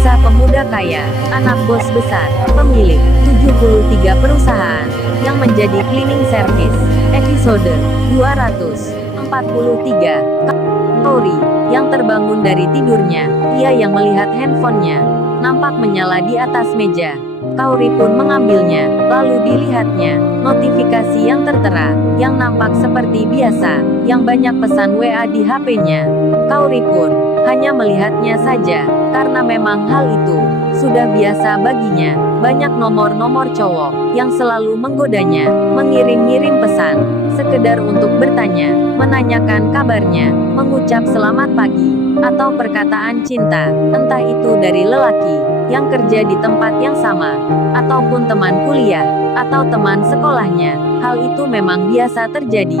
Kisah pemuda kaya, anak bos besar, pemilik 73 perusahaan, yang menjadi cleaning service. Episode 243. Kaori, yang terbangun dari tidurnya, ia yang melihat handphonenya, nampak menyala di atas meja. Kaori pun mengambilnya, lalu dilihatnya, notifikasi yang tertera, yang nampak seperti biasa, yang banyak pesan WA di HP-nya. Kaori pun hanya melihatnya saja, karena memang hal itu sudah biasa baginya. Banyak nomor-nomor cowok yang selalu menggodanya, mengirim-ngirim pesan, sekedar untuk bertanya, menanyakan kabarnya, mengucap selamat pagi, atau perkataan cinta, entah itu dari lelaki yang kerja di tempat yang sama, ataupun teman kuliah, atau teman sekolahnya. Hal itu memang biasa terjadi.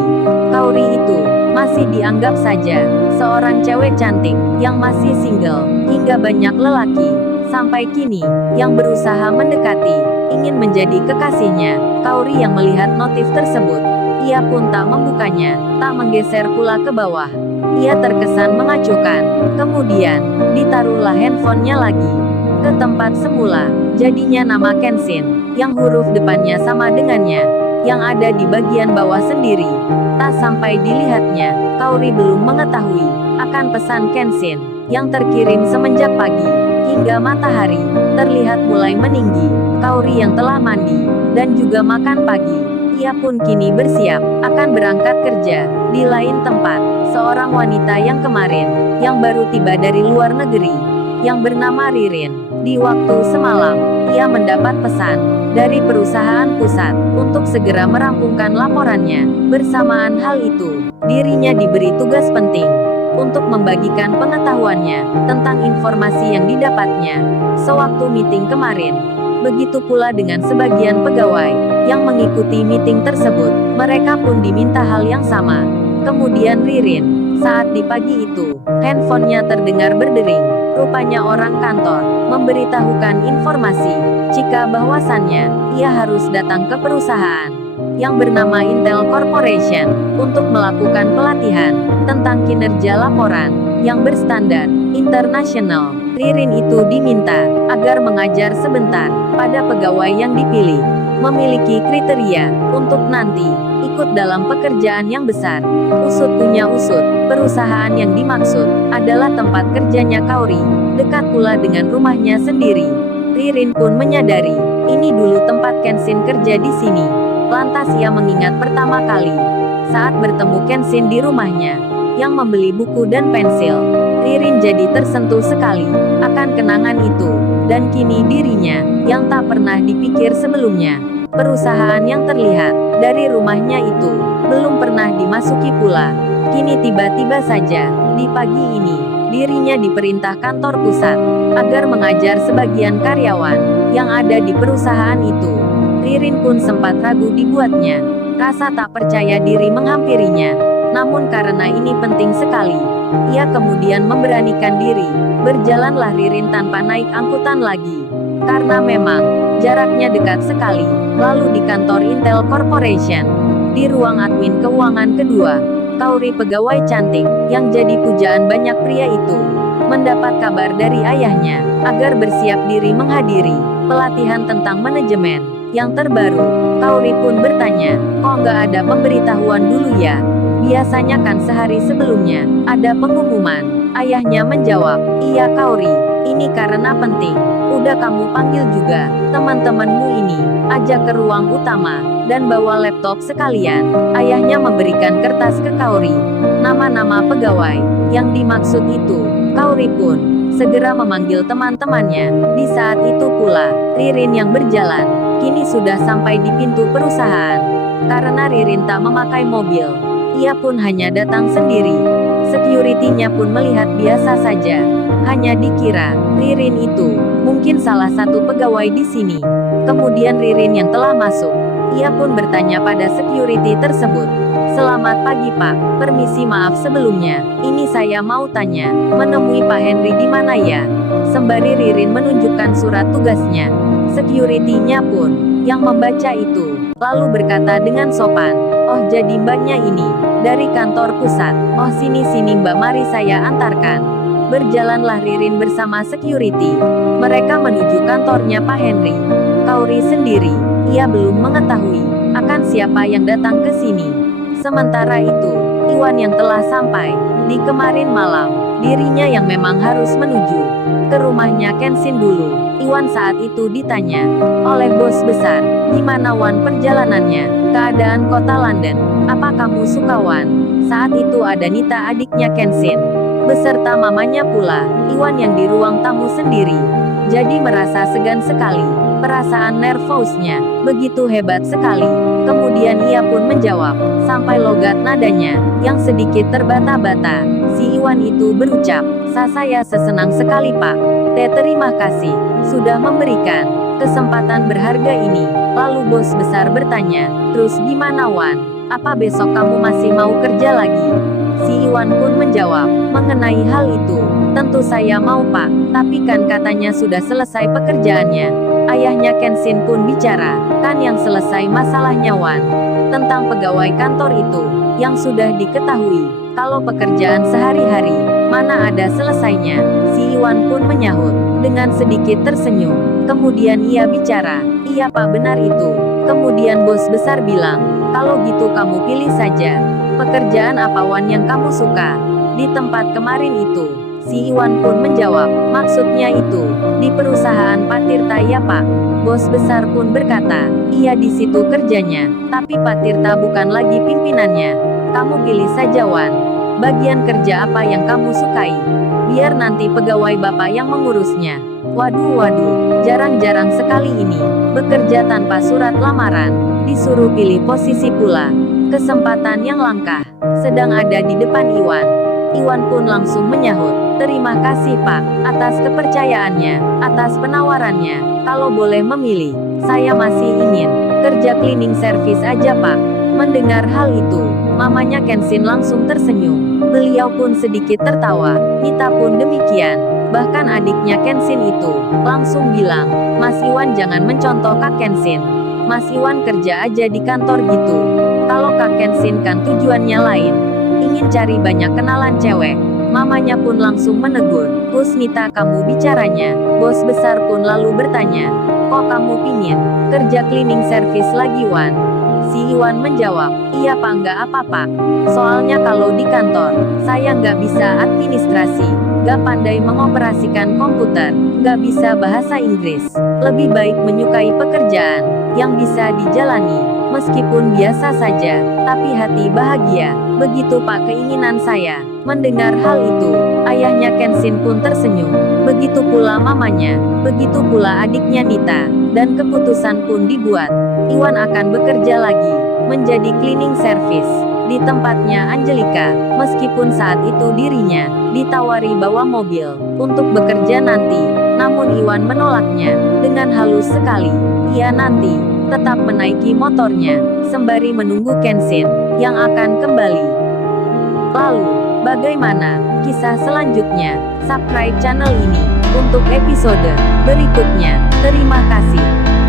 Kaori itu masih dianggap saja seorang cewek cantik yang masih single, hingga banyak lelaki sampai kini yang berusaha mendekati, ingin menjadi kekasihnya. Kaori yang melihat notif tersebut, ia pun tak membukanya, tak menggeser pula ke bawah. Ia terkesan mengacuhkan, kemudian ditaruhlah handphonenya lagi ke tempat semula. Jadinya nama Kenshin, yang huruf depannya sama dengannya, yang ada di bagian bawah sendiri. Tak sampai dilihatnya, Kaori belum mengetahui akan pesan Kenshin yang terkirim semenjak pagi, hingga matahari terlihat mulai meninggi. Kaori yang telah mandi dan juga makan pagi, ia pun kini bersiap akan berangkat kerja. Di lain tempat, seorang wanita yang kemarin yang baru tiba dari luar negeri, yang bernama Ririn. Di waktu semalam, ia mendapat pesan dari perusahaan pusat untuk segera merampungkan laporannya. Bersamaan hal itu, dirinya diberi tugas penting untuk membagikan pengetahuannya tentang informasi yang didapatnya sewaktu meeting kemarin. Begitu pula dengan sebagian pegawai yang mengikuti meeting tersebut, mereka pun diminta hal yang sama. Kemudian Ririn, saat di pagi itu, handphonenya terdengar berdering. Rupanya orang kantor memberitahukan informasi jika bahwasannya ia harus datang ke perusahaan yang bernama Intel Corporation untuk melakukan pelatihan tentang kinerja laporan yang berstandar internasional. Ririn itu diminta agar mengajar sebentar pada pegawai yang dipilih, memiliki kriteria untuk nanti ikut dalam pekerjaan yang besar. Usut punya usut, perusahaan yang dimaksud adalah tempat kerjanya Kaori, dekat pula dengan rumahnya sendiri. Ririn pun menyadari, ini dulu tempat Kenshin kerja di sini. Lantas ia mengingat pertama kali saat bertemu Kenshin di rumahnya, yang membeli buku dan pensil. Ririn jadi tersentuh sekali akan kenangan itu, dan kini dirinya yang tak pernah dipikir sebelumnya. Perusahaan yang terlihat dari rumahnya itu belum pernah dimasuki pula. Kini tiba-tiba saja di pagi ini dirinya diperintah kantor pusat agar mengajar sebagian karyawan yang ada di perusahaan itu. Ririn pun sempat ragu dibuatnya, rasa tak percaya diri menghampirinya. Namun karena ini penting sekali, ia kemudian memberanikan diri. Berjalanlah Ririn tanpa naik angkutan lagi, karena memang jaraknya dekat sekali. Lalu di kantor Intel Corporation, di ruang admin keuangan kedua, Kaori pegawai cantik yang jadi pujaan banyak pria itu mendapat kabar dari ayahnya agar bersiap diri menghadiri pelatihan tentang manajemen yang terbaru. Kaori pun bertanya, kok nggak ada pemberitahuan dulu ya? Biasanya kan sehari sebelumnya ada pengumuman. Ayahnya menjawab, iya Kaori, ini karena penting. Udah kamu panggil juga teman-temanmu ini, ajak ke ruang utama, dan bawa laptop sekalian. Ayahnya memberikan kertas ke Kaori, nama-nama pegawai yang dimaksud itu. Kaori pun segera memanggil teman-temannya. Di saat itu pula, Ririn yang berjalan, kini sudah sampai di pintu perusahaan. Karena Ririn tak memakai mobil, ia pun hanya datang sendiri. Security-nya pun melihat biasa saja, hanya dikira Ririn itu mungkin salah satu pegawai di sini. Kemudian Ririn yang telah masuk, ia pun bertanya pada security tersebut, selamat pagi Pak, permisi maaf sebelumnya, ini saya mau tanya, menemui Pak Henry di mana ya? Sembari Ririn menunjukkan surat tugasnya, security-nya pun yang membaca itu, lalu berkata dengan sopan, oh jadi mbaknya ini dari kantor pusat. Oh sini-sini mbak, mari saya antarkan. berjalanlah Ririn bersama security. Mereka menuju kantornya Pak Henry. Kauri sendiri, ia belum mengetahui akan siapa yang datang ke sini. Sementara itu, Iwan yang telah sampai di kemarin malam, dirinya yang memang harus menuju ke rumahnya Kenshin dulu. Iwan saat itu ditanya oleh bos besar, "Gimana Wan perjalanannya? Keadaan kota London? Apa kamu suka Wan?" Saat itu ada Nita adiknya Kenshin, beserta mamanya pula. Iwan yang di ruang tamu sendiri, jadi merasa segan sekali. Perasaan nervousnya begitu hebat sekali. Kemudian ia pun menjawab, sampai logat nadanya yang sedikit terbata-bata. Si Iwan itu berucap, Saya sesenang sekali Pak. Terima kasih sudah memberikan kesempatan berharga ini." Lalu bos besar bertanya, "Terus gimana Wan? Apa besok kamu masih mau kerja lagi?" Si Iwan pun menjawab, "Mengenai hal itu, tentu saya mau Pak, tapi kan katanya sudah selesai pekerjaannya." Ayahnya Kenshin pun bicara, "Kan yang selesai masalahnya Wan, tentang pegawai kantor itu, yang sudah diketahui. Kalau pekerjaan sehari-hari, mana ada selesainya." Si Iwan pun menyahut, dengan sedikit tersenyum. Kemudian ia bicara, "Iya Pak benar itu." Kemudian bos besar bilang, "Kalau gitu kamu pilih saja. Pekerjaan apa Wan yang kamu suka? Di tempat kemarin itu." Si Iwan pun menjawab, "Maksudnya itu, di perusahaan Pak Tirta ya Pak." Bos besar pun berkata, "Iya di situ kerjanya, tapi Pak Tirta bukan lagi pimpinannya. Kamu pilih saja Wan. Bagian kerja apa yang kamu sukai? Biar nanti pegawai Bapak yang mengurusnya." Waduh, jarang-jarang sekali ini bekerja tanpa surat lamaran, disuruh pilih posisi pula. Kesempatan yang langka sedang ada di depan Iwan. Iwan pun langsung menyahut, "Terima kasih Pak, atas kepercayaannya, atas penawarannya. Kalau boleh memilih, saya masih ingin kerja cleaning service aja Pak." Mendengar hal itu, mamanya Kenshin langsung tersenyum. Beliau pun sedikit tertawa. Nita pun demikian. Bahkan adiknya Kenshin itu langsung bilang, "Mas Iwan jangan mencontoh Kak Kenshin. Mas Iwan kerja aja di kantor gitu. Kalau Kak Kenshin kan tujuannya lain, ingin cari banyak kenalan cewek." Mamanya pun langsung menegur, "Nita kamu bicaranya." Bos besar pun lalu bertanya, "Kok kamu pingin kerja cleaning service lagi Wan?" Si Iwan menjawab, "Iya Pak nggak apa-apa. Soalnya kalau di kantor, saya nggak bisa administrasi, nggak pandai mengoperasikan komputer, nggak bisa bahasa Inggris. Lebih baik menyukai pekerjaan yang bisa dijalani, meskipun biasa saja, tapi hati bahagia. Begitu Pak keinginan saya." Mendengar hal itu, ayahnya Kenshin pun tersenyum. Begitu pula mamanya, begitu pula adiknya Nita, dan keputusan pun dibuat. Iwan akan bekerja lagi, menjadi cleaning service, di tempatnya Angelika, meskipun saat itu dirinya ditawari bawa mobil, untuk bekerja nanti. Namun Iwan menolaknya, dengan halus sekali. Ia nanti tetap menaiki motornya, sembari menunggu Kenshin, yang akan kembali. Lalu, bagaimana kisah selanjutnya? Subscribe channel ini untuk episode berikutnya. Terima kasih.